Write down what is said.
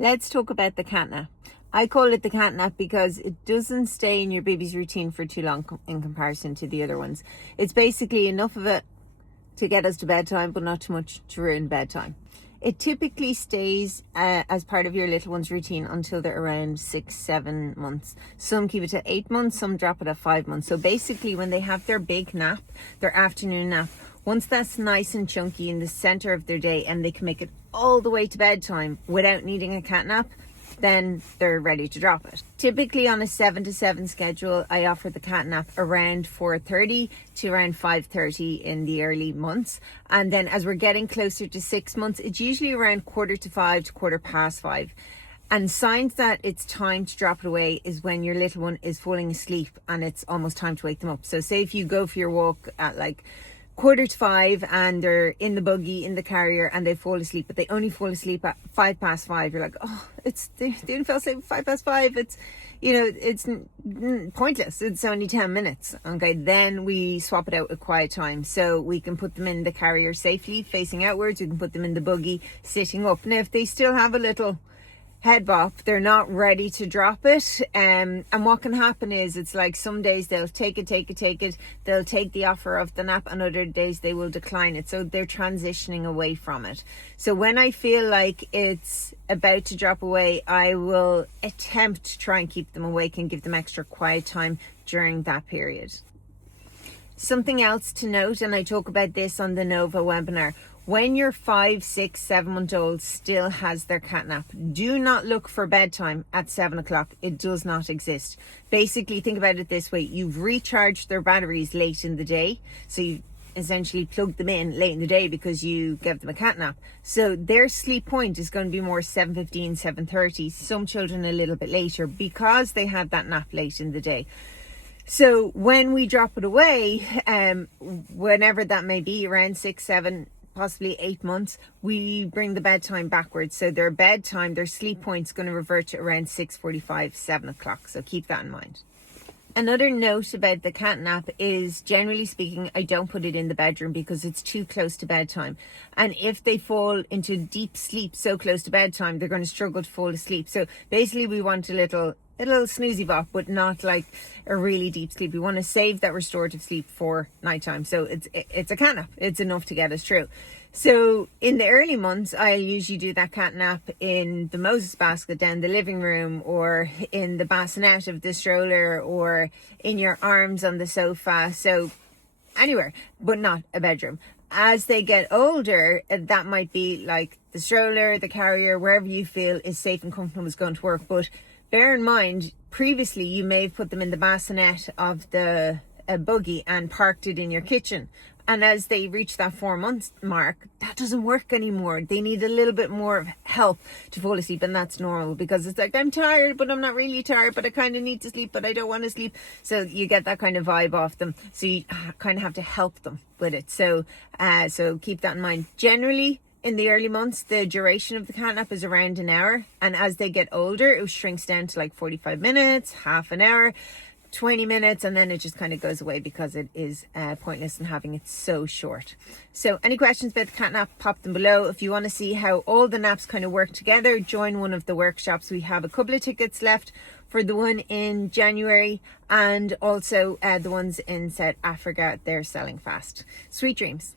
Let's talk about the catnap. I call it the catnap because it doesn't stay in your baby's routine for too long in comparison to the other ones. It's basically enough of it to get us to bedtime, but not too much to ruin bedtime. It typically stays as part of your little one's routine until they're around 6-7 months. Some keep it to 8 months, some drop it at 5 months. So basically when they have their big nap, their afternoon nap, once that's nice and chunky in the center of their day and they can make it all the way to bedtime without needing a cat nap, then they're ready to drop it. Typically on a 7 to 7 schedule, I offer the cat nap around 4:30 to around 5:30 in the early months. And then as we're getting closer to 6 months, it's usually around 4:45 to 5:15. And signs that it's time to drop it away is when your little one is falling asleep and it's almost time to wake them up. So say if you go for your walk at like 4:45 and they're in the buggy, in the carrier, and they fall asleep, but they only fall asleep at 5:05. You're like, oh, they only fell asleep at 5:05. It's pointless. It's only 10 minutes. Okay, then we swap it out with quiet time. So we can put them in the carrier safely, facing outwards. We can put them in the buggy, sitting up. Now, if they still have a little head bop, they're not ready to drop it, and what can happen is it's like some days they'll take it, they'll take the offer of the nap, and other days they will decline it, so they're transitioning away from it. So when I feel like it's about to drop away, I will attempt to try and keep them awake and give them extra quiet time during that period. Something else to note, and I talk about this on the Nova webinar, when your 5, 6, 7-month-old still has their catnap, do not look for bedtime at 7 o'clock. It does not exist. Basically, think about it this way. You've recharged their batteries late in the day. So you essentially plugged them in late in the day because you gave them a catnap. So their sleep point is going to be more 7:15, 7:30. Some children a little bit later because they had that nap late in the day. So when we drop it away, whenever that may be, around 6, 7, possibly 8 months, we bring the bedtime backwards. So their bedtime, their sleep point is going to revert to around 6:45, 7 o'clock. So keep that in mind. Another note about the catnap is, generally speaking, I don't put it in the bedroom because it's too close to bedtime. And if they fall into deep sleep so close to bedtime, they're going to struggle to fall asleep. So basically we want a little snoozy bop, but not like a really deep sleep. We want to save that restorative sleep for nighttime. So it's a catnap. It's enough to get us through. So in the early months, I usually do that catnap in the Moses basket down the living room, or in the bassinet of the stroller, or in your arms on the sofa. So anywhere, but not a bedroom. As they get older, that might be like the stroller, the carrier, wherever you feel is safe and comfortable is going to work. But bear in mind, previously you may have put them in the bassinet of the buggy and parked it in your kitchen. And as they reach that 4-month mark, that doesn't work anymore. They need a little bit more help to fall asleep, and that's normal because it's like, I'm tired, but I'm not really tired, but I kind of need to sleep, but I don't want to sleep. So you get that kind of vibe off them. So you kind of have to help them with it. So keep that in mind. Generally, in the early months, the duration of the catnap is around an hour. And as they get older, it shrinks down to like 45 minutes, half an hour, 20 minutes, and then it just kind of goes away because it is pointless in having it so short. So any questions about the catnap, pop them below. If you want to see how all the naps kind of work together, join one of the workshops. We have a couple of tickets left for the one in January, and also the ones in South Africa. They're selling fast. Sweet dreams.